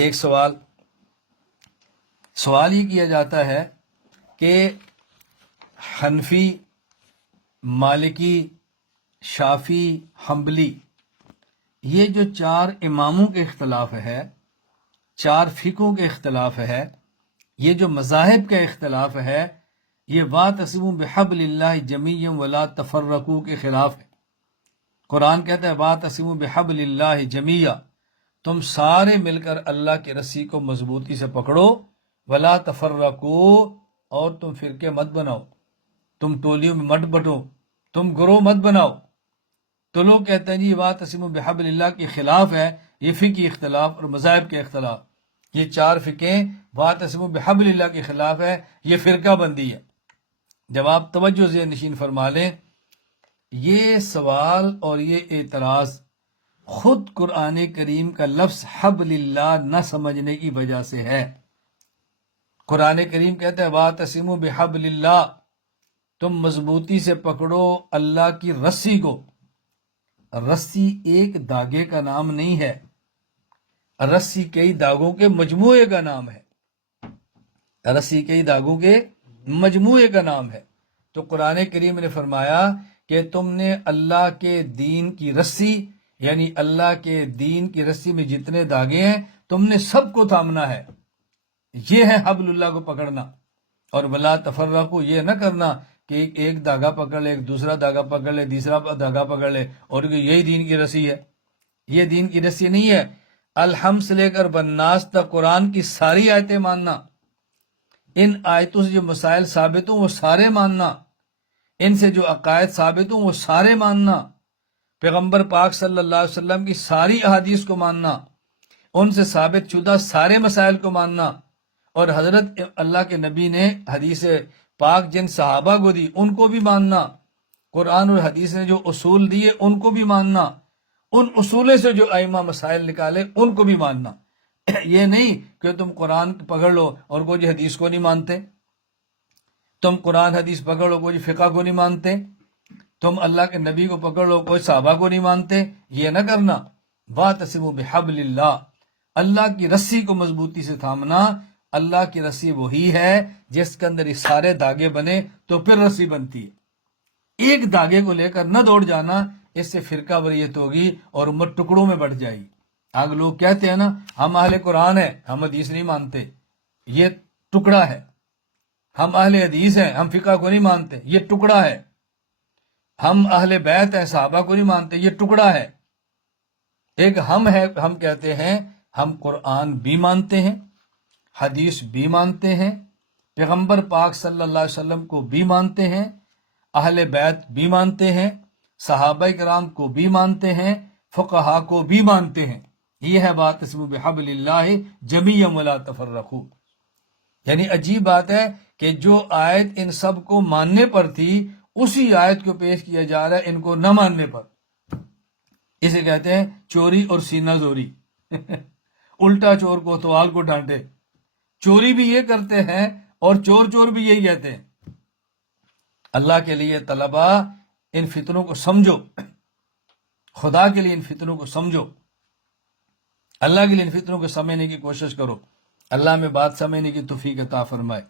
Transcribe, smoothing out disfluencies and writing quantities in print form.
ایک سوال یہ کیا جاتا ہے کہ حنفی، مالکی، شافی، حنبلی، یہ جو چار اماموں کے اختلاف ہے، چار فقہوں کے اختلاف ہے، یہ جو مذاہب کا اختلاف ہے، یہ واعتصموا بحبل اللہ جمیعا ولا تفرقوا کے خلاف ہے۔ قرآن کہتا ہے واعتصموا بحبل اللہ جمیعا، تم سارے مل کر اللہ کی رسی کو مضبوطی سے پکڑو، ولا تفرقوا، اور تم فرقے مت بناؤ، تم ٹولیوں میں مت بٹو، تم گروہ مت بناؤ۔ تو لوگ کہتے ہیں جی واعتصموا بحبل اللہ کے خلاف ہے، یہ فقہی اختلاف اور مذاہب کے اختلاف، یہ چار فقہیں واعتصموا بحبل اللہ کے خلاف ہے، یہ فرقہ بندی ہے۔ جب آپ توجہ سے نشین فرما لیں، یہ سوال اور یہ اعتراض خود قرآن کریم کا لفظ حبل اللہ نہ سمجھنے کی وجہ سے ہے۔ قرآن کریم کہتا ہے واعتصموا بحبل اللہ، تم مضبوطی سے پکڑو اللہ کی رسی کو۔ رسی ایک دھاگے کا نام نہیں ہے، رسی کئی دھاگوں کے مجموعے کا نام ہے، رسی کئی دھاگوں کے مجموعے کا نام ہے۔ تو قرآن کریم نے فرمایا کہ تم نے اللہ کے دین کی رسی، یعنی اللہ کے دین کی رسی میں جتنے دھاگے ہیں تم نے سب کو تھامنا ہے، یہ ہے حبل اللہ کو پکڑنا۔ اور ولا تفرقوا، یہ نہ کرنا کہ ایک دھاگا پکڑ لے، ایک دوسرا دھاگا پکڑ لے، تیسرا دھاگا پکڑ لے اور کہ یہی دین کی رسی ہے۔ یہ دین کی رسی نہیں ہے۔ الحمد سے لے کر بناس تک قرآن کی ساری آیتیں ماننا، ان آیتوں سے جو مسائل ثابت ہوں وہ سارے ماننا، ان سے جو عقائد ثابت ہوں وہ سارے ماننا، پیغمبر پاک صلی اللہ علیہ وسلم کی ساری احادیث کو ماننا، ان سے ثابت شدہ سارے مسائل کو ماننا، اور حضرت اللہ کے نبی نے حدیث پاک جن صحابہ کو دی ان کو بھی ماننا، قرآن اور حدیث نے جو اصول دیے ان کو بھی ماننا، ان اصولوں سے جو ائمہ مسائل نکالے ان کو بھی ماننا۔ یہ نہیں کہ تم قرآن پکڑ لو اور کوئی حدیث کو نہیں مانتے، تم قرآن حدیث پکڑ لو کوئی فقہ کو نہیں مانتے، تم اللہ کے نبی کو پکڑ لو کوئی صحابہ کو نہیں مانتے، یہ نہ کرنا۔ واعتصموا بحبل اللہ، اللہ کی رسی کو مضبوطی سے تھامنا۔ اللہ کی رسی وہی ہے جس کے اندر یہ سارے دھاگے بنے تو پھر رسی بنتی ہے۔ ایک دھاگے کو لے کر نہ دوڑ جانا، اس سے فرقہ واریت ہوگی اور امت ٹکڑوں میں بٹ جائے گی۔ آگے لوگ کہتے ہیں نا ہم اہل قرآن ہیں، ہم حدیث نہیں مانتے، یہ ٹکڑا ہے۔ ہم اہل حدیث ہیں، ہم فقہ کو نہیں مانتے، یہ ٹکڑا ہے۔ ہم اہل بیت ہیں، صحابہ کو نہیں مانتے، یہ ٹکڑا ہے۔ ایک ہم ہے، ہم کہتے ہیں ہم قرآن بھی مانتے ہیں، حدیث بھی مانتے ہیں، پیغمبر پاک صلی اللہ علیہ وسلم کو بھی مانتے ہیں، اہل بیت بھی مانتے ہیں، صحابہ کرام کو بھی مانتے ہیں، فقہا کو بھی مانتے ہیں۔ یہ ہے واعتصموا بحبل اللہ جمیعا ولا تفرقوا۔ یعنی عجیب بات ہے کہ جو آیت ان سب کو ماننے پر تھی اسی آیت کو پیش کیا جا رہا ہے ان کو نہ ماننے پر۔ اسے کہتے ہیں چوری اور سینہ زوری۔ الٹا چور کو توال کو ڈانٹے۔ چوری بھی یہ کرتے ہیں اور چور چور بھی یہی کہتے ہیں۔ اللہ کے لیے طلبا ان فتنوں کو سمجھو، خدا کے لیے ان فتنوں کو سمجھو، اللہ کے لیے ان فتنوں کو سمجھنے کی کوشش کرو۔ اللہ میں بات سمجھنے کی توفیق عطا فرمائے۔